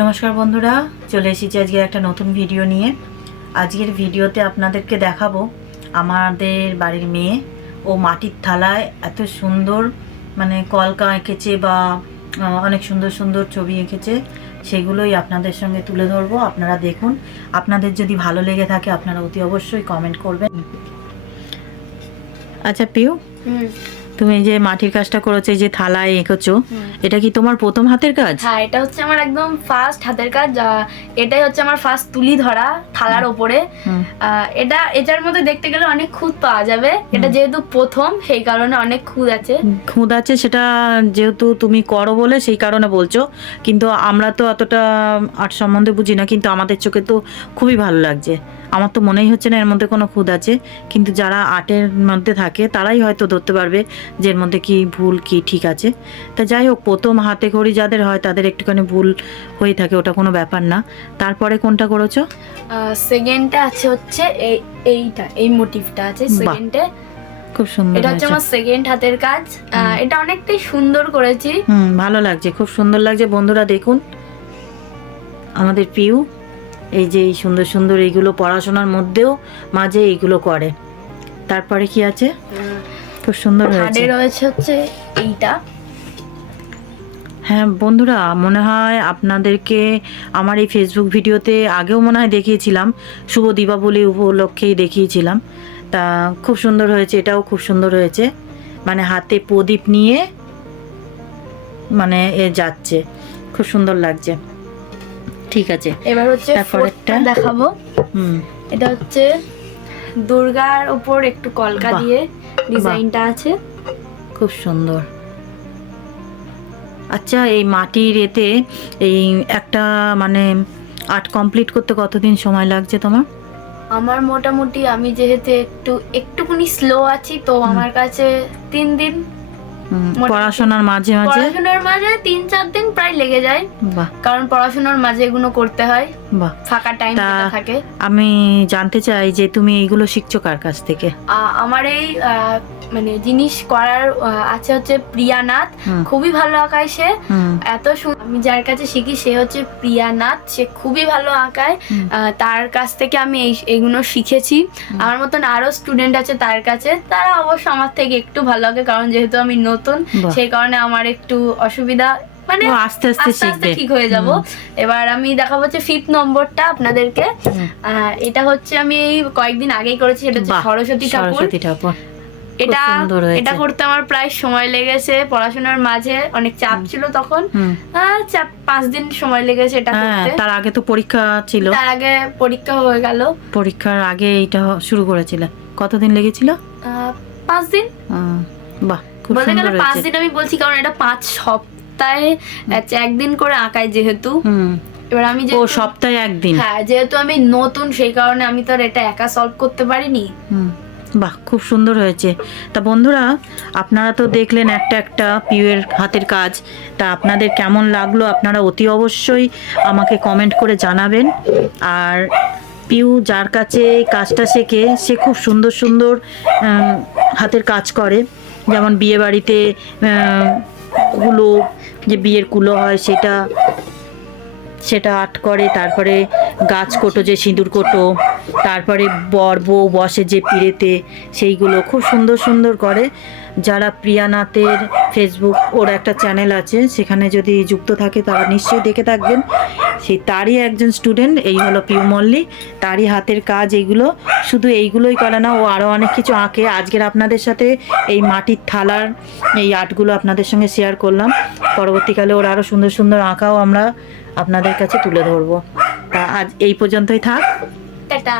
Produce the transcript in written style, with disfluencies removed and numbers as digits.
নমস্কার বন্ধুরা, চলে এসেছি আজকে একটা নতুন ভিডিও নিয়ে। আজকের ভিডিওতে আপনাদেরকে দেখাবো আমাদের বাড়ির মেয়ে ও মাটির থালায় এত সুন্দর কলকা এঁকেছে বা অনেক সুন্দর সুন্দর ছবি এঁকেছে, সেগুলোই আপনাদের সঙ্গে তুলে ধরবো। আপনারা দেখুন, আপনাদের যদি ভালো লেগে থাকে আপনারা অতি অবশ্যই কমেন্ট করবেন। আচ্ছা পিউ, তুমি যে মাটির কাজটা করেছো, এই যে থালায় এঁকেছো, এটা কি তোমার প্রথম হাতের কাজ? হ্যাঁ, এটা হচ্ছে আমার একদম ফার্স্ট হাতের কাজ। এটাই হচ্ছে আমার ফার্স্ট তুলি ধরা থালার ওপরে। এটার মধ্যে দেখতে গেলে অনেক খুঁত পাওয়া যাবে। এটা যেহেতু প্রথম, সেই কারণে অনেক খুঁত আছে। সেটা যেহেতু তুমি করো বলে সেই কারণে বলছো, কিন্তু আমরা তো অতটা আর্ট সম্বন্ধে বুঝি না, কিন্তু আমাদের চোখে তো খুবই ভালো লাগছে। আমার তো মনেই হচ্ছে না এর মধ্যে কোনো খুঁত আছে, কিন্তু যারা আর্টের মধ্যে থাকে তারাই হয়তো ধরতে পারবে যে এর মধ্যে কি ভুল কি ঠিক আছে। তা যাই হোক, প্রথম হাতে খড়ি যাদের হয় তাদের একটুখানি ভুল হয়ে থাকে, ওটা কোনো ব্যাপার না। তারপরে কোনটা করেছো? সেকেন্ডটা আছে হচ্ছে এই মোটিভটা আছে সেকেন্ডে। খুব সুন্দর, এটা হচ্ছে আমার সেকেন্ড হাতের কাজ। এটা অনেকটাই সুন্দর করেছি। ভালো লাগছে, খুব সুন্দর লাগছে। বন্ধুরা দেখুন, আমাদের পিউ এই যে এই সুন্দর সুন্দর এইগুলো পড়াশোনার মধ্যেও মাঝে এইগুলো করে। তারপরে কি আছে? খুব সুন্দর হয়েছে। রয়েছে হচ্ছে এইটা। হ্যাঁ বন্ধুরা, মনে হয় আপনাদেরকে আমার এই ফেসবুক ভিডিওতে আগেও মনে হয় দেখিয়েছিলাম, শুভ দীপাবলি উপলক্ষেই দেখিয়েছিলাম। তা খুব সুন্দর হয়েছে, এটাও খুব সুন্দর হয়েছে। হাতে প্রদীপ নিয়ে যাচ্ছে, খুব সুন্দর লাগছে। ঠিক আছে, এবার হচ্ছে তারপরটা দেখাবো। এটা হচ্ছে দুর্গার উপর একটু কলকা দিয়ে ডিজাইনটা আছে, খুব সুন্দর। আচ্ছা, এই মাটির এতে এই একটা আর্ট কমপ্লিট করতে কতদিন সময় লাগছে তোমার? আমার মোটামুটি, আমি যেহেতু একটুখানি স্লো আছি, তো আমার কাছে 3 দিন। পড়াশোনার মাঝে 3-4 দিন প্রায় লেগে যায়, কারণ পড়াশোনার মাঝে এগুলো করতে হয়, ফাঁকা টাইম থাকে। আমি জানতে চাই যে তুমি এইগুলো শিখছো কার কাছ থেকে? আমার এই জিনিস করার আছে হচ্ছে প্রিয়া নাথ। খুবই ভালো আঁকায় সে, এত আমি যার কাছে শিখি সে হচ্ছে প্রিয়া নাথ। সে খুবই ভালো আঁকায়, তার কাছ থেকে আমি এইগুলো শিখেছি। আমার মতন আরো স্টুডেন্ট আছে তার কাছে, তারা অবশ্য আমার থেকে একটু ভালো আঁকে, কারণ যেহেতু আমি নতুন সেই কারণে আমার একটু অসুবিধা, আস্তে আস্তে ঠিক হয়ে যাব। এবার আমি দেখাবো হচ্ছে 5th নম্বরটা আপনাদেরকে। এটা হচ্ছে আমি কয়েকদিন আগেই করেছি, এটা হচ্ছে সরস্বতী ঠাকুর। এটা করতে আমার প্রায় সময় লেগেছে, পড়াশোনার মাঝে অনেক চাপ ছিল তখন। 5 দিন সময় লেগেছে এটা করতে। তার আগে তো পরীক্ষা ছিল, তার আগে পরীক্ষা হয়ে গেল। পরীক্ষার আগে এটা শুরু করেছিল। কতদিন লেগেছিল? 5 দিন। বাহ, খুব বলতে সুন্দর গেলে 5 দিন আমি বলছি, কারণ এটা 5 সপ্তাহে একদিন করে আঁকায় যেহেতু। এবার আমি সপ্তাহে একদিন, হ্যাঁ, যেহেতু আমি নতুন সেই কারণে আমি তো আর এটা একা সলভ করতে পারিনি। বাহ, খুব সুন্দর হয়েছে। তা বন্ধুরা, আপনারা তো দেখলেন একটা পিউয়ের হাতের কাজ। তা আপনাদের কেমন লাগলো আপনারা অতি অবশ্যই আমাকে কমেন্ট করে জানাবেন। আর পিউ যার কাছে কাজটা শেখে, সে খুব সুন্দর সুন্দর হাতের কাজ করে। যেমন বিয়ে বাড়িতে কুলো, যে বিয়ের কুলো হয় সেটা আর্ট করে। তারপরে গাছ কোটো, যে সিঁদুর কোটো, তারপরে বর বউ বসে যে পিড়েতে, সেইগুলো খুব সুন্দর সুন্দর করে। যারা প্রিয়ানাথের ফেসবুক ওর একটা চ্যানেল আছে, সেখানে যদি যুক্ত থাকে তারা নিশ্চয়ই দেখে থাকবেন। তারই একজন স্টুডেন্ট এই হলো পিউ মল্লি। তারই হাতের কাজ এইগুলো, শুধু এইগুলোই করে না, ও আরও অনেক কিছু আঁকে। আজকের আপনাদের সাথে এই মাটির থালার এই আর্টগুলো আপনাদের সঙ্গে শেয়ার করলাম। পরবর্তীকালে ওর আরও সুন্দর সুন্দর আঁকাও আমরা আপনাদের কাছে তুলে ধরবো। তা আজ এই পর্যন্তই থাক, টাটা।